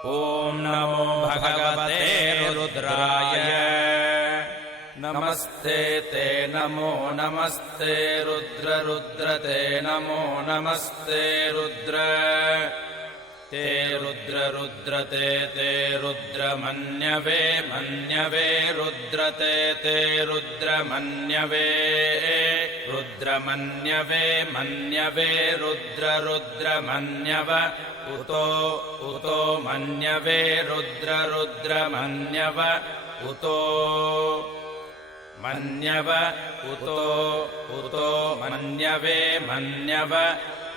ॐ नमो भगवते रुद्राय नमस्ते ते नमो नमस्ते रुद्र रुद्र ते नमो नमस्ते रुद्र ते रुद्र रुद्र ते रुद्र मन्यवे मन्यवे रुद्र ते रुद्र मन्यवे रुद्र मन्यवे मन्यवे रुद्र रुद्र मन्यव उतो मन्यवे रुद्र रुद्र मन्यव उतो मन्यव उतो मन्यवे मन्यव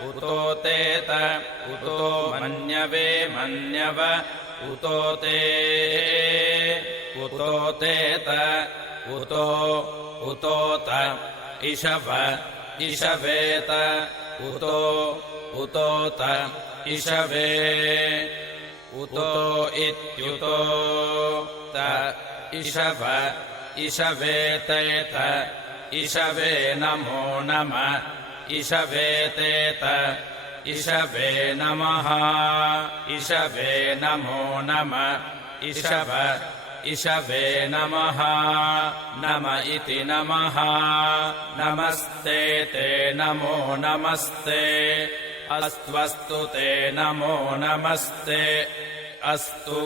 उतो तेत उतो मन्यवे मन्यव उतो ते उतो तेत उतोत इषव इषवेत उतोत इषवे उतो इत्युतो त इषव इषवेतेत इषवे नमो नमः इषवेतेत इषवे नमः इषवे नमो नमः इषव इषवे नमः नम इति नमः नमस्ते ते नमो नमस्ते अस्त्वस्तु ते नमो नमस्ते अस्तु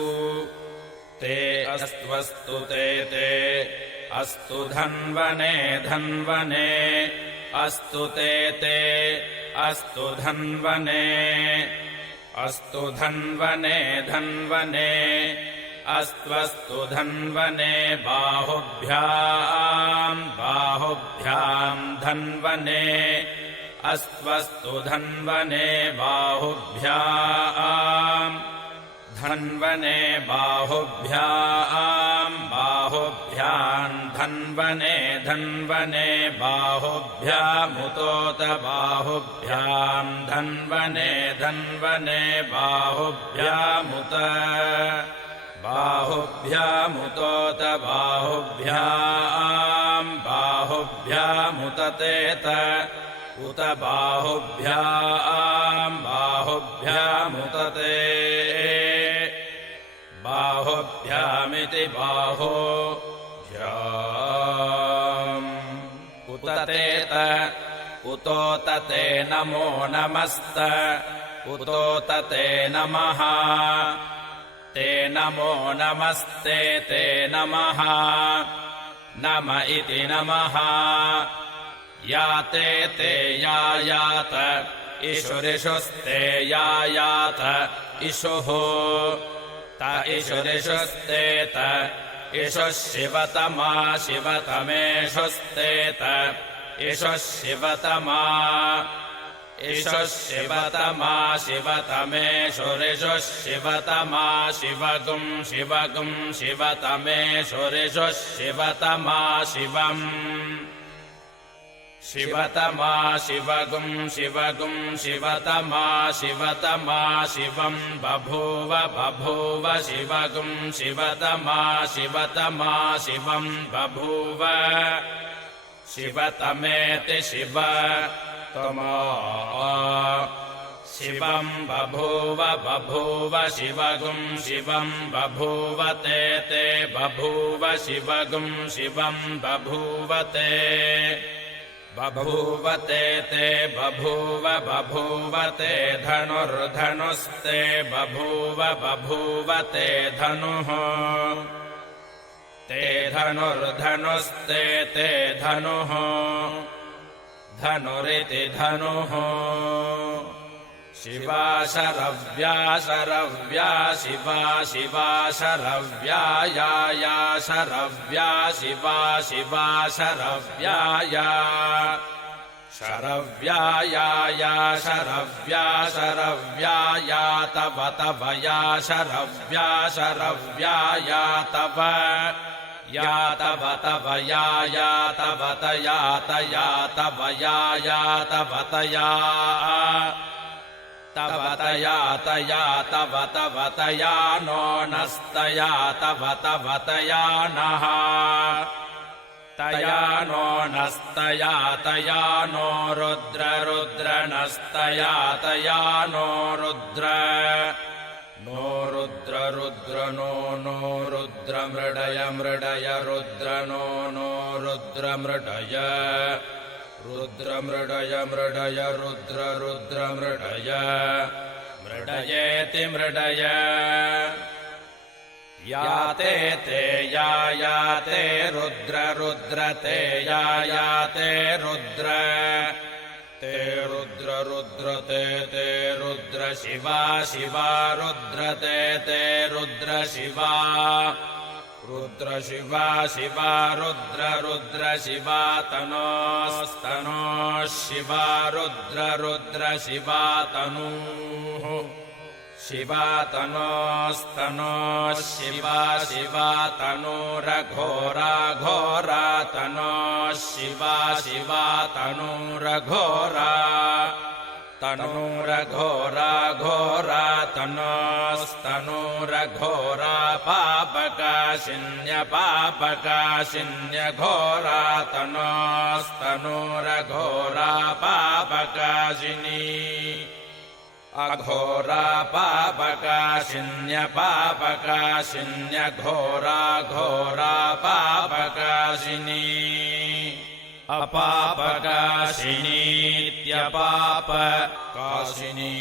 ते अस्त्वस्तु ते अस्तु धन्वने धन्वने अस्तु ते अस्तु धन्वने अस्तु धन्वने धन्वने अस्त्वस्तु धन्वने बाहुभ्याम् बाहुभ्याम् धन्वने अस्त्वस्तु धन्वने बाहुभ्याम् धन्वने बाहुभ्याम् बाहुभ्याम् धन्वने धन्वने बाहुभ्यामुतोत बाहुभ्याम् धन्वने धन्वने बाहुभ्यामुत बाहुभ्यामुतोत बाहुभ्याम् बाहुभ्यामुततेत उत बाहुभ्याम् बाहुभ्यामुतते बाहुभ्यामिति बाहुभ्याम् उततेत उतोतते नमो नमस्त उतोतते नमः ते नमो नमस्ते ते नमः नम इति नमः याते ते यायात इषुरिषुस्ते यायात इषुः त इषुरिषुस्तेत इषुः शिवतमा शिवतमेषुस्तेत इषुः शिवतमा इषुः शिवतमा शिवतमेषुरिषुः शिवतमा शिवगुम् शिवगुम् शिवतमेषुरिषुः शिवतमा शिवम् शिवतमा शिवगुम् शिवगुम् शिवतमा शिवतमा शिवम् बभूव बभूव शिवगुम् शिवतमा शिवतमा शिवम् बभूव शिवतमेति शिव तमा शिवम् बभूव बभूव शिवगुम् शिवम् बभूव ते बभूव शिवगुम् शिवम् बभूवते बभूवते ते बभूव बभूवते धनुर्धनुस्ते बभूव बभूवते धनुः ते धनुर्धनुस्ते ते धनुः धनुरिति धनुः शिवा शरव्या शरव्या शिवा शिवा शरव्या या शरव्या शिवा शिवा शरव्या शरव्या या शरव्या शरव्या या तव तव या शरव्या शरव्या या तव या तव तया तया तव या तव तया तव तया तया तव तव तया नो नस्तया तव तव तया नः तया नो नस्तया तया नो रुद्र रुद्र नस्तया तया नो रुद्र रुद्र नो रुद्र मृडय मृडय रुद्र नो रुद्र मृडय रुद्र मृडय मृडय रुद्र रुद्र मृडय मृडयेति मृडय याते ते याते रुद्र रुद्र ते याते रुद्र ते रुद्र रुद्र ते रुद्र शिवा शिवा रुद्र ते रुद्र शिवा रुद्र शिवा शिवा रुद्र रुद्र शिवा तनोस्तनो शिवा रुद्र रुद्र शिवा तनूः शिवा तनोस्तनो शिवा शिवा तनूरघोरा घोरा तनो शिवा शिवा तनूरघोरा तनूरघोरा घोरा तनोस्तनूरघोरा पापकाशिन्य पापकाशिन्य घोरा तनोस्तनूरघोरा पापकाशिनी अघोरा पापकाशिन्य पापकाशिन्य घोरा घोरा पापकाशिनी अपापकाशिनीत्यपापकाशिनी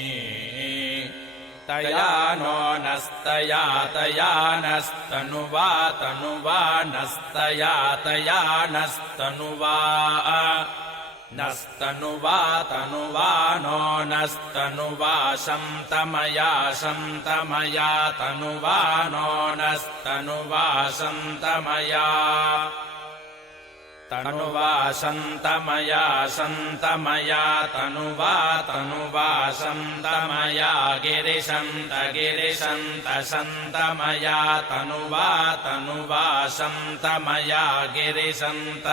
तया नो नस्तया तया नस्तनुवा तनुवा नस्तया तया नस्तनुवा नस्तनुवा तनुवा नो नस्तनुवा शन्तमया शन्तमया तनुवा नो नस्तनुवा शन्तमया तनुवा शन्तमया शन्तमया तनुवा तनुवा शन्तमया गिरिशन्त गिरिशन्त शन्तमया तनुवा तनुवा शन्तमया गिरिशन्त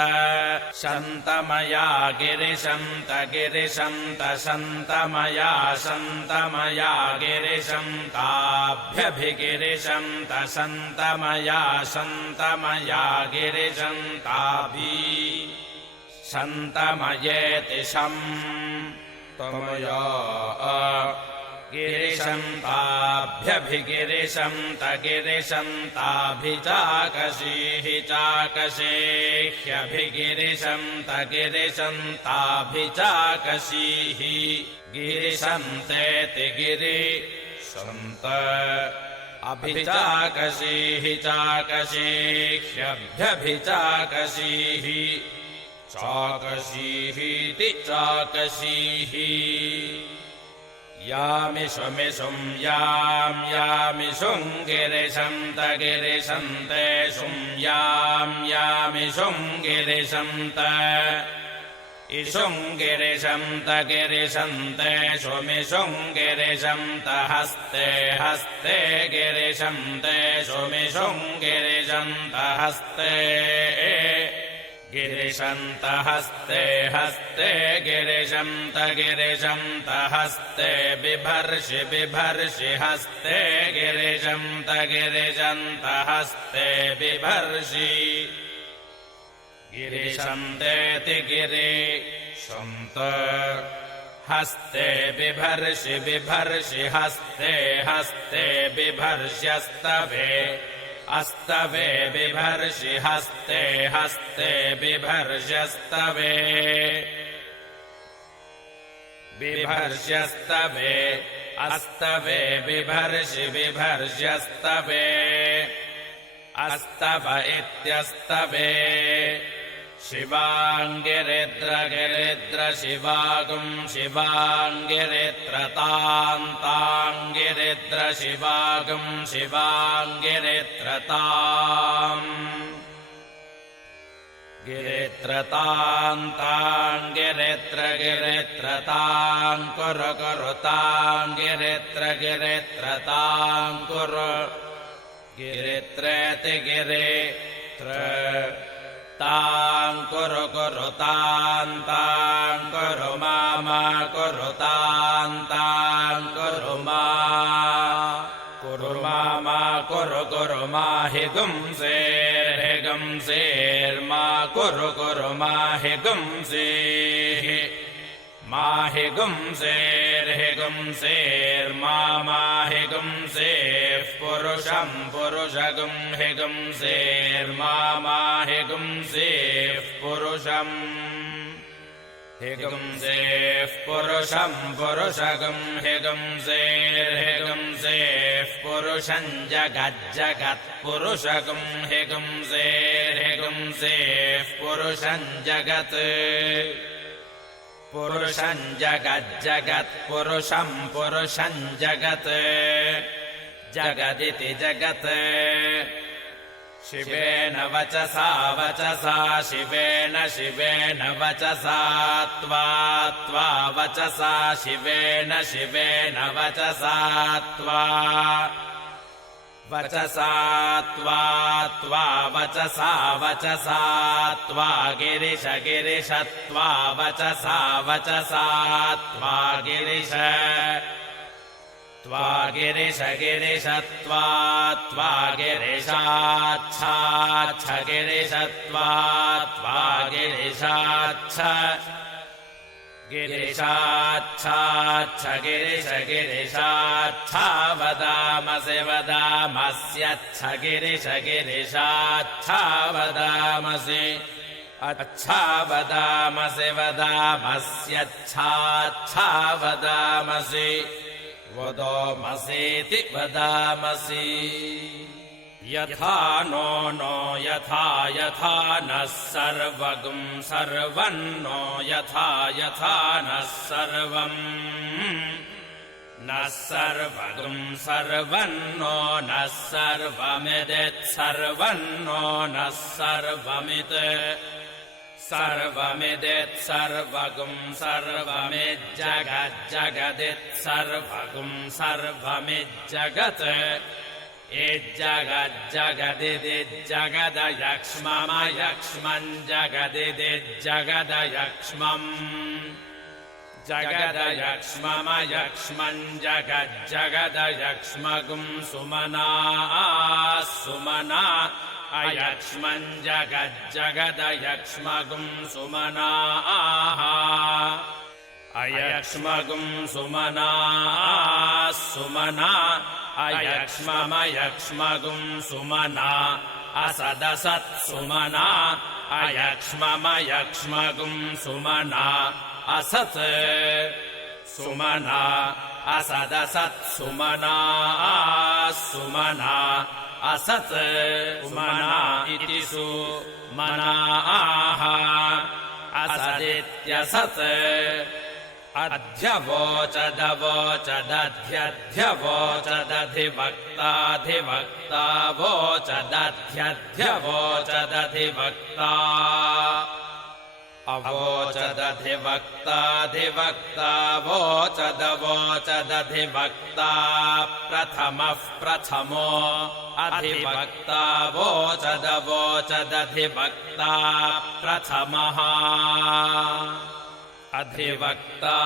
शन्तमया गिरिशन्त गिरिशन्त शन्तमया शन्तमया गिरिशन्ताभ्यभिगिरिशन्त शन्तमया शन्तमया गिरिशन्ताभि शन्तमयेति शन्तमया गिरिशन्ताभ्यभिगिरिशन्त गिरिशन्ताभिचाकशीः चाकशेह्यभिगिरिशन्त गिरिशन्ताभिचाकशीः गिरिशन्तेति गिरिशन्त अभिचाकशीः चाकशेह्यभ्यभिचाकशीः चाकशीहीति चाकशीः यामिषुमिषुं यां यामिषुं गिरिशन्त गिरिशन्तेषुं यां यामिषुं गिरिशन्त इषुं गिरिशन्त गिरिशन्तेषुमिषुं गिरिशन्त हस्ते हस्ते गिरिशन्तेषुमिषुं गिरिशन्त हस्ते गिरिशन्त हस्ते हस्ते गिरिशन्त गिरिशन्त हस्ते बिभर्षि बिभर्षि हस्ते गिरिशन्त गिरिशन्त हस्ते बिभर्षि गिरिशन्तेति गिरिशन्त हस्ते बिभर्षि बिभर्षि हस्ते हस्ते बिभर्ष्यस्तवे अस्तवे बिभर्षि हस्ते हस्ते बिभर्ष्यस्तवे बिभर्ष्यस्तवे अस्तवे बिभर्षि बिभर्ष्यस्तवे अस्तव इत्यस्तवे शिवाङ्गिरिद्र गिरिद्र शिवागुं शिवाङ्गिरिद्र तान्ताङ्गिरिद्र शिवागुं शिवाङ्गिरिद्र ताम् गिरिद्र तान्ताङ्गिरिद्र गिरिद्र ताङ्कुरु कुरु ताङ्गिरिद्र गिरिद्र ताङ्कुरु गिरित्रेति गिरित्र ताङ्कुरु कुरु तान्ताङ्कुरु मा कुरु तान्ताङ्कुरु मा कुरु मा हि गुंसेर्मा कुरु मा हि गुंसेः माहि गुंसेर्हि गुंसेर्मा माहि गुंसेः पुरुषम् पुरुषगुं हि गुंसेर्मा माहि गुंसेः पुरुषम् हि गुंसेः पुरुषम् पुरुषगुं हि गुंसेर्हि गुंसेः पुरुषम् जगज्जगत्पुरुषगुं हि गुंसेर्हि गुंसेः पुरुषम् जगत् पुरुषम् जगज्जगत्पुरुषम् पुरुषम् जगत् जगदिति जगत् शिवेन वचसा वचसा शिवेन शिवेन वचसा त्वा वचसा शिवेन शिवेन वचसा त्वा वचसा त्वा वचसा वचसा त्वा गिरिश गिरिश त्वा वचसा वचसा त्वा गिरिश त्वा गिरिश गिरिश त्वा गिरिशाच्छ गिरिश त्वा गिरिशाच्छ गिरिशाच्छ गिरिश गिरिशाच्छ वदामसि वदामस्यच्छ गिरिश गिरिशाच्छ वदामसि अच्छा वदामसि वदामस्यच्छाच्छ वदामसि वदामसीति वदामसि यथा नो यथा यथा नः सर्वगुं सर्वन्नो यथा यथा नः सर्वम् नः सर्वगुं सर्वन्नो नः सर्वमिदित्सर्वन्नो नः सर्वमित् सर्वमिदित्सर्वगुं सर्वमिज्जगज्जगदित्सर्वगुं सर्वमिज्जगत् इज्जगज्जगदिदिज्जगदयक्ष्ममयक्ष्मम् जगदिदिज्जगदयक्ष्मम् जगदयक्ष्ममयक्ष्मम् जगज्जगदयक्ष्मगुं सुमना सुमना अयक्ष्मम् जगज्जगदयक्ष्मगुं सुमना अयक्ष्मगुं सुमना सुमना अयक्ष्ममयक्ष्मगुं सुमना असदसत्सुमना अयक्ष्ममयक्ष्मगुं सुमना असत् सुमना असदसत्सुमना सुमना असत् सुमना इति सुमनाः असदित्यसत् अध्यवोचदवोचदध्यध्यवोचदधिवक्ताधिवक्ता वोचदध्यध्यवोचदधिवक्ता अवोचदधिवक्ताधिवक्ता वोचदवोचदधिवक्ता प्रथमः प्रथमो अधिवक्ता वोचदवोचदधिवक्ता प्रथमः अधिवक्ता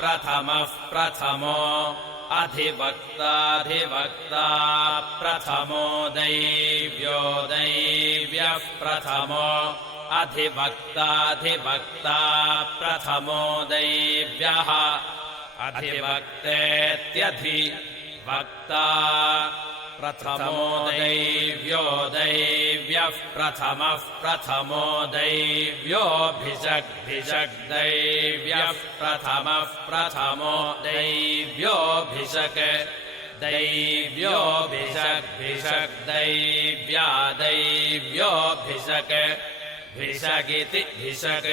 प्रथमः प्रथमो अधिवक्ताधिवक्ता प्रथमो दैव्यो दैव्यः प्रथमो अधिवक्ताधिवक्ता प्रथमो दैव्यः अधिवक्तेत्यधिवक्ता प्रथमो दैव्यो दैव्यः प्रथमः प्रथमो दैव्योऽभिषग्भिषग् दैव्यः प्रथमः प्रथमो दैव्योऽभिषक् दैव्योऽभिषग्भिषग् दैव्या दैव्योऽभिषक् भिषगिति भिषक्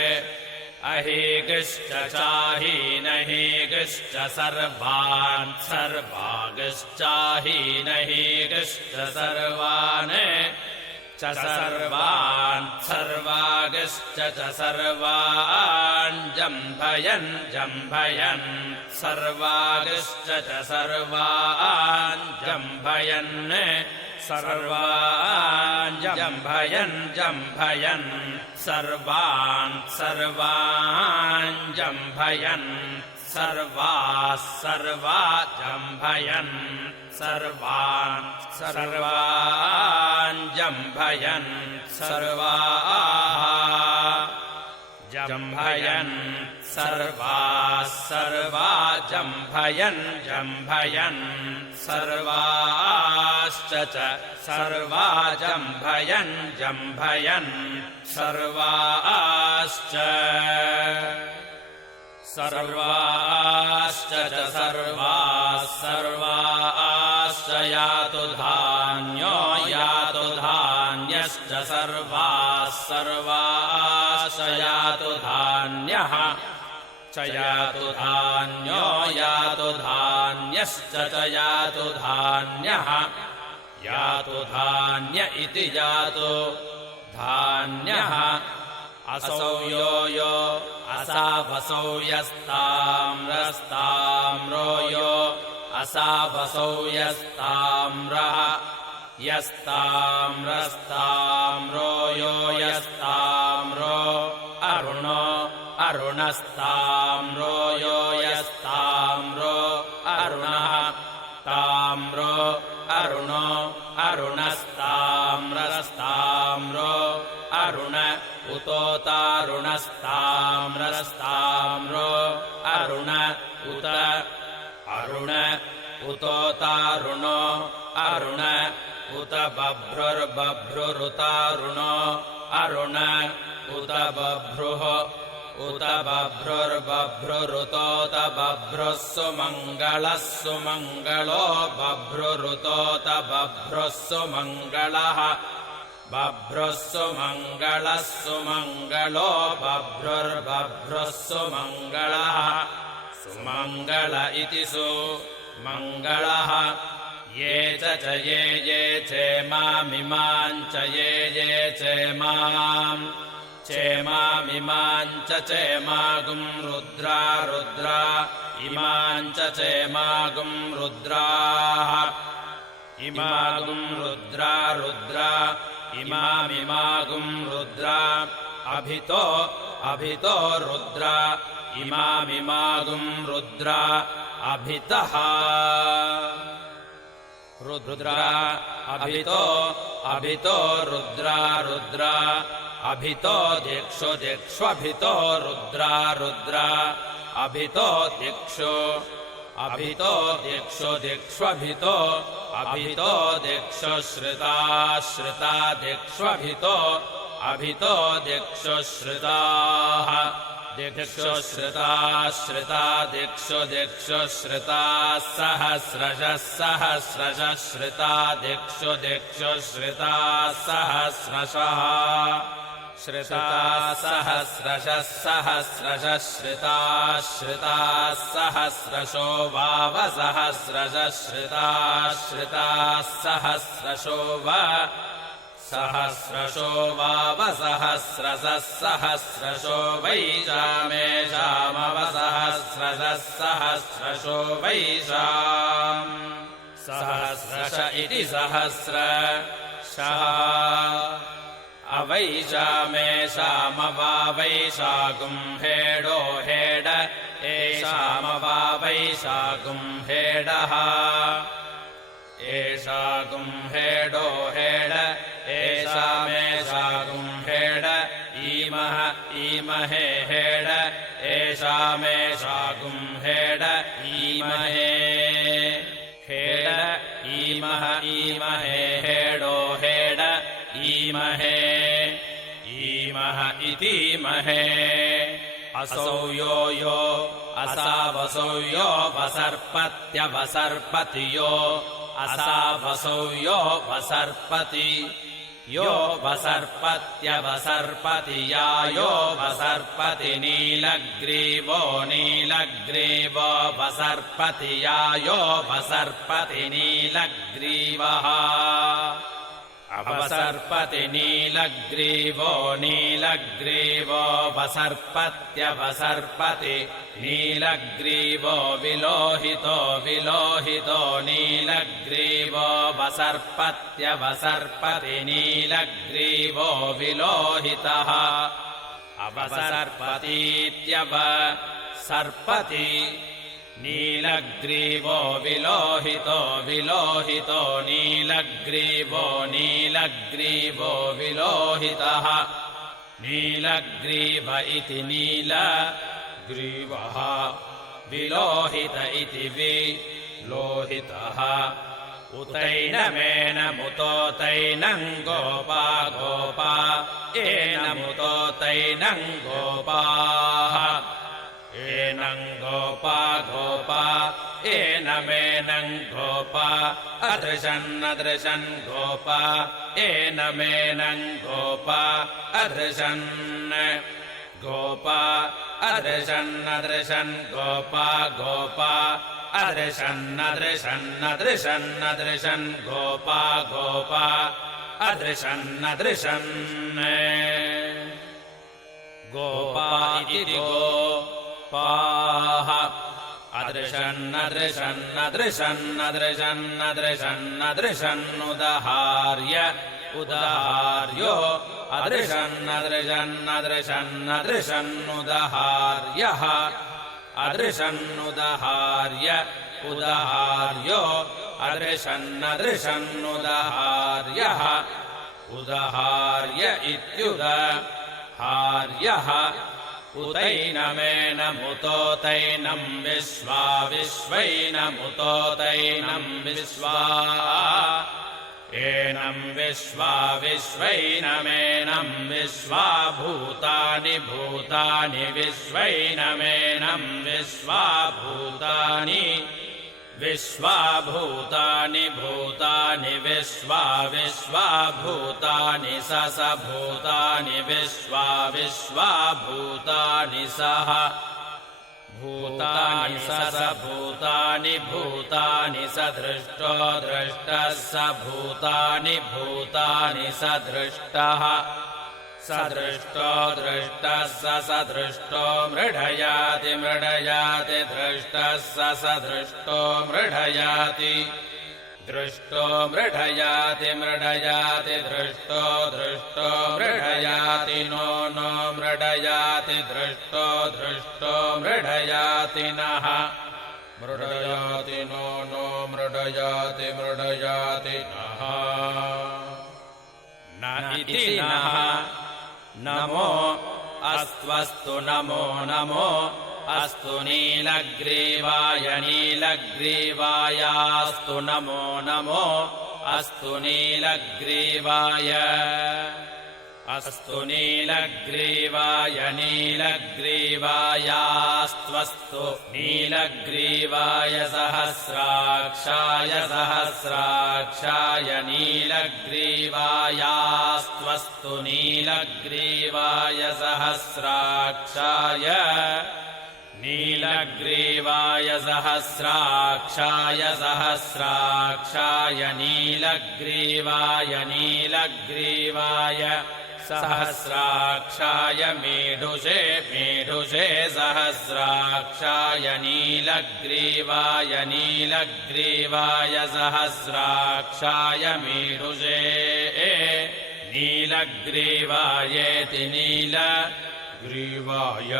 अहीगश्च चाहीनहीगश्च सर्वान् सर्वागश्चाहीनहीगश्च सर्वान् च सर्वान् सर्वागश्च च सर्वान् जम्भयन् जम्भयन् सर्वागश्च च सर्वान् जम्भयन् सर्वान् जम्भयन् जम्भयन् सर्वान् सर्वान् जम्भयन् सर्वाः सर्वा जम्भयन् सर्वान् सर्वान् जम्भयन् सर्वाः जम्भयन् सर्वाः सर्वा जम्भयन् जम्भयन् सर्वाश्च सर्वा जम्भयन् जम्भयन् सर्वाश्च सर्वाश्च सर्वाः सर्वाश्च यातु धान्यो यातु धान्यश्च सर्वाः सर्वाश्च यातु धान्यः च यातु धान्यो यातु धान्यश्च च यातु धान्यः यातु धान्य इति यातु धान्यः असौ यो यो असावसौ यस्ताम्रस्ताम्रो यो असावसौ यस्ताम्रः यस्ताम्रस्ताम्रो यो यस्ताम्रो अरुणो अरुणस्ताम्रो यो यस्ताम्रो अरुणः ताम्रो अरुणो अरुणस्ताम्रस्ताम्रो अरुण उतोतारुणस्ताम्रस्ताम्रो अरुण उत अरुण उतोतारुणो अरुण उत बभ्रुर्बभ्रुरुतारुणो अरुण उत बभ्रुः उत बभ्रुर्बभ्रुरुतोत बभ्रुः सुमङ्गलः सुमङ्गलो बभ्रुरुतोत बभ्रुः सुमङ्गलः बभ्रुः सुमङ्गलः सुमङ्गलो बभ्रुर्बभ्रुः सुमङ्गलः सुमङ्गल इति सुमङ्गलः ये च ये चेमामिमाम् च ये चेमाम् चेमामिमाम् च चेमागुम् रुद्रा रुद्रा इमाम् च चेमागुम् रुद्राः इमागुम् रुद्रा रुद्रा इमामिमागुम् रुद्रा अभितो अभितो रुद्रा इमामिमागुम् रुद्रा अभितः रुद्रा अभितो अभितो रुद्रा रुद्रा अभितो दिक्षु दिक्ष्वभितो रुद्रा रुद्रा अभितो दिक्षु अभितो दिक्षु दिक्ष्वभितो अभितो दिक्षु श्रिता श्रिता दिक्ष्वभितो अभितो दिक्षु श्रिताः दिक्षु श्रिता श्रिता दिक्षु दिक्षु श्रिता सहस्रशः सहस्रशः श्रिता दिक्षु दिक्षु श्रिता सहस्रशः श्रिता सहस्रशः सहस्रशः श्रिता श्रिता सहस्रशो वाव सहस्रशः श्रिता श्रिता सहस्रशो वा सहस्रशो वाव सहस्रशः सहस्रशो वैशामेशामव सहस्रशः सहस्रशो वैशाम् सहस्रश इति सहस्रशः अवैशामेशामवावैशागुम् हेडो हेड एषामवावैशागुम् हेडः एषागुम् हेडो हेड एषामेषागुम् हेड ईमः ईमहे हेड एषामेषागुम् हेड ईमहे हेड ईमः ईमहे हेडो हेड ईमहे ईमः इतीमहे असौ यो यो असावसौ यो वसर्पत्यवसर्पति यो असावसौ यो वसर्पति यो वसर्पत्यवसर्पति या यो वसर्पति नीलग्रीवो नीलग्रीवो वसर्पति या यो वसर्पति नीलग्रीवः अवसर्पति नीलग्रीवो नीलग्रीवो वसर्पत्यवसर्पति नीलग्रीवो विलोहितो विलोहितो नीलग्रीवो वसर्पत्यवसर्पति नीलग्रीवो विलोहितः अवसर्पतीत्यवसर्पति नीलग्रीवो विलोहितो विलोहितो नीलग्रीवो नीलग्रीवो विलोहितः नीलग्रीव इति नीलग्रीवः ग्रीवः विलोहित इति विलोहितः उतैनमेनमुतोतैनं गोपा गोपा एनमुतोतैनं गोपाः एनं गोपा गोपा एनमेनं गोपा अदृशन्नदृशन् गोपा एनमेनं गोपा अदृशन् गोपा अदृशन्नदृशन् गोपा गोपा अदृशन्नदृशन्नदृशन्नदृशन् गोपा गोपा अदृशन्नदृशन् गोपा इति गोपाः अदृशन्नदृशन्नदृशन्नदृशन्नदृशन्नदृशन्नुदाहार्य उदाहार्यो अदृशन्नदृशन्नदृशन्नदृशन्नुदाहार्यः अदृशन्नुदाहार्य उदाहार्यो अदृशन्नदृशन्नुदाहार्यः उदाहार्य इत्युदाहार्यः उतैनमेनमुतोतैनं विश्वा विश्वैनमुतोतैनं विश्वा एनं विश्वा विश्वैनमेनं विश्वा भूतानि भूतानि विश्वैनमेनं विश्वा भूतानि विश्वा भूतानि भूतानि विश्वा विश्वा भूतानि स भूतानि विश्वा विश्वा भूतानि सः भूतानि स भूतानि भूतानि स दृष्टो दृष्टः स भूतानि भूतानि स दृष्टः स दृष्टो दृष्टः स दृष्टो मृडयाति मृडयाति दृष्टः स दृष्टो मृडयाति दृष्टो मृडयाति मृडयाति दृष्टो दृष्टो मृडयाति नो नो मृडयाति दृष्टो दृष्टो मृडयाति नः मृडयाति नो नो मृडयाति मृडयाति नः न इति नः नमो अस्त्वस्तु नमो नमो अस्तु नीलग्रीवाय नीलग्रीवायास्तु नमो नमो अस्तु नीलग्रीवाय अस्तु नीलग्रीवाय नीलग्रीवायास्त्वस्तु नीलग्रीवाय सहस्राक्षाय सहस्राक्षाय नीलग्रीवायास्त्वस्तु नीलग्रीवाय सहस्राक्षाय नीलग्रीवाय सहस्राक्षाय सहस्राक्षाय नीलग्रीवाय नीलग्रीवाय सहस्राक्षाय मेढुषे मेढुषे सहस्राक्षाय नीलग्रीवाय नीलग्रीवाय सहस्राक्षाय मेढुषे नीलग्रीवायेति नीलग्रीवाय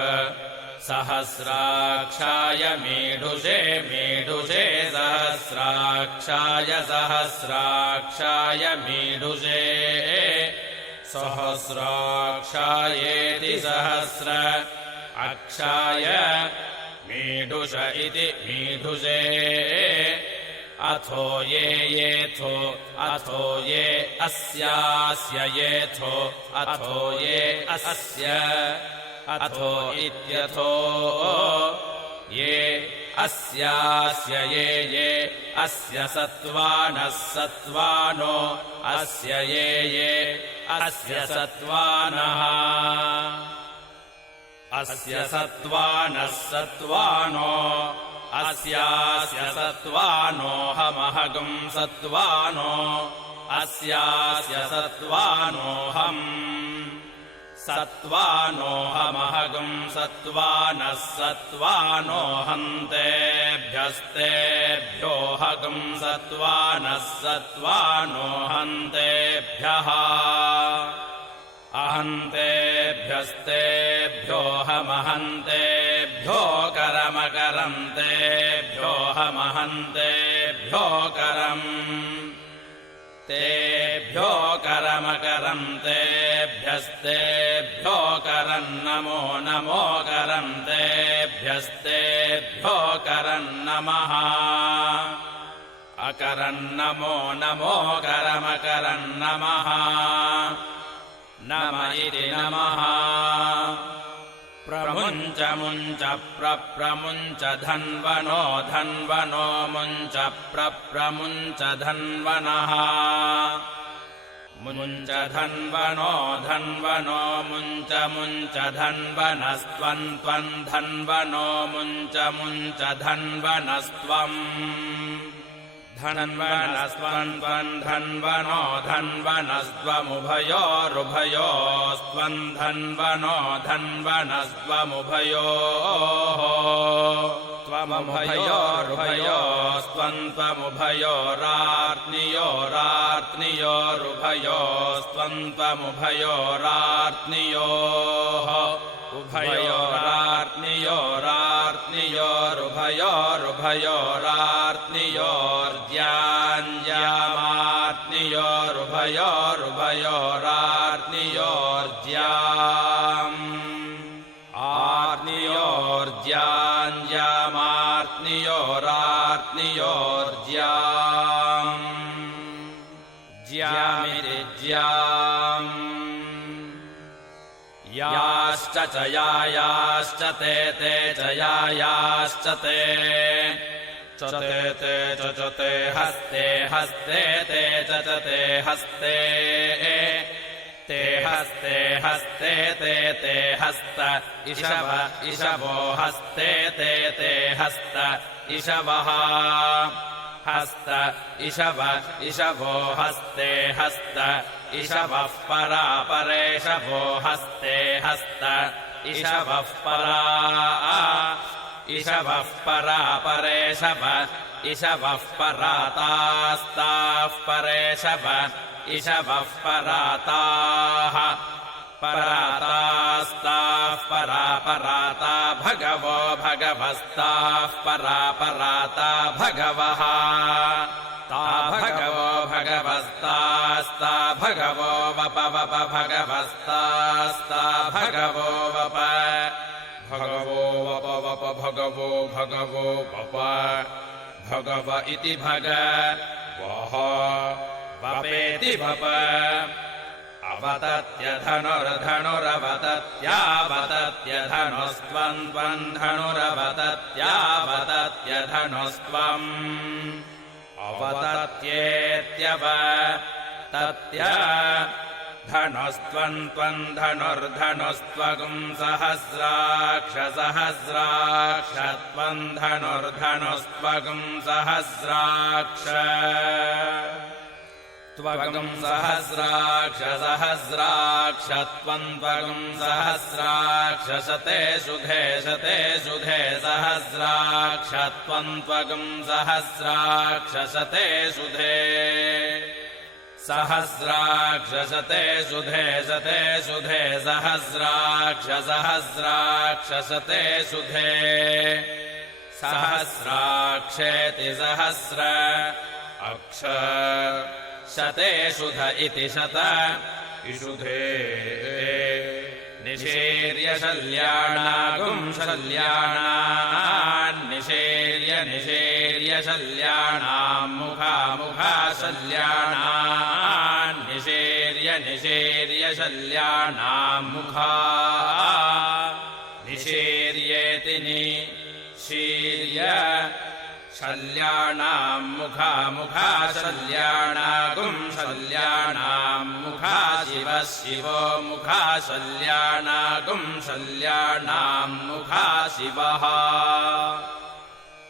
सहस्राक्षाय मेढुषे मेढुषे सहस्राक्षाय सहस्राक्षाय मेढुषे सहस्राक्षायेति सहस्र अक्षाय मेढुष इति मेढुषे अथो ये येथो अथो ये अस्यास्य येथो अथो ये अस्य अथो इत्यथो ये अस्यास्य ये अस्य सत्त्वानः सत्त्वानो अस्य ये अस्य सत्त्वानः अस्य सत्त्वानः सत्त्वानो अस्यास्य सत्त्वानोऽहमहगं सत्त्वानो अस्यास्य सत्त्वानोऽहम् सत्त्वानोऽहमहगं सत्त्वानः सत्त्वानोऽहं तेभ्यस्तेभ्योऽहगं सत्त्वानः सत्त्वानोऽहं तेभ्यः अहन्तेभ्यस्तेभ्योऽहमहं तेभ्यो करमकरं तेभ्योऽहमहं तेभ्यो करम् तेभ्यो करमकरं तेभ्यस्तेभ्यो करं नमो नमो करं तेभ्यो तेभ्यस्तेभ्यो करन्नमः अकरन्नमो नमो करमकरन्नमः नम इति नमः प्रमुञ्च मुञ्च प्रमुञ्च धन्वनो धन्वनो मुञ्च प्रमुञ्च धन्वनः मुञ्च धन्वनो धन्वनो मुञ्च मुञ्च धन्वनस्त्वं त्वं धन्वनो मुञ्च मुञ्च धन्वनस्त्वम् धन्वनस्त्वं त्वं धन्वनो धन्वनस्त्वमुभयोरुभयोस्त्वं धन्वनो धन्वनस्त्वमुभयोः त्वमुभयोरुभयोस्त्वं त्वमुभयोरार्त्नियोरार्त्नियोरुभयोस्त्वं त्वमुभयोरार्त्नियोः उभयोरार्त्नियोरुभयोरुभयोरार्त्नियोर्ज्याम् आर्त्नियोर्ज्याञ्जामार्त्नियोरार्त्नियोर्ज्याम् ज्यामिति ज्याम् याश्च च यायाश्च ते च यायाश्च ते च ते हस्ते हस्ते ते च ते हस्ते ते हस्ते हस्ते ते हस्त इषव इषवो हस्ते ते हस्त इषवः हस्त इषव इषवो हस्ते हस्त इषवः परा परेषवो हस्ते हस्त इषवः परा इषवः परा परेषव इषवः परातास्ताः परेषव इषवः पराताः परातास्ताः परा पराता भगवो भगवस्ताः परा पराता भगवः ता भगवो भगवस्तास्ता भगवो वप वप भगवस्तास्ता भगवो वप भगवो वप वप भगवो भगवो वप भगव इति भगवः वपेति वप अवतत्य धनुर्धनुरवतत्यावतत्य धनुस्त्वं त्वं धनुरवतत्यावतत्य धनुस्त्वम् अवतत्येत्यवतत्य धनुस्त्वं त्वं धनुर्धनुस्त्वं सहस्राक्ष सहस्राक्ष त्वं धनुर्धनुस्त्वं सहस्राक्ष त्वं सहस्राक्ष सहस्राक्ष त्वं सहस्राक्ष शते शुधे सहस्राक्ष त्वं सहस्राक्ष शते शुधे सहस्राक्ष शते शुधे सहस्राक्ष सहस्राक्ष शते शुधे सहस्राक्षेति सहस्र अक्ष शते शुध इति शत इषुधे निषेर्य शल्याणागुं शल्याणान् निषेर्य शल्याणां मुखा मुखा शल्याणान् निषेर्य शल्याणां मुखा निषेर्येति निशीर्य शल्याणां मुखा मुखा शल्याणागुं शल्याणां मुखा शिवः शिवो मुखा शल्याणागुं शल्याणां मुखा शिवः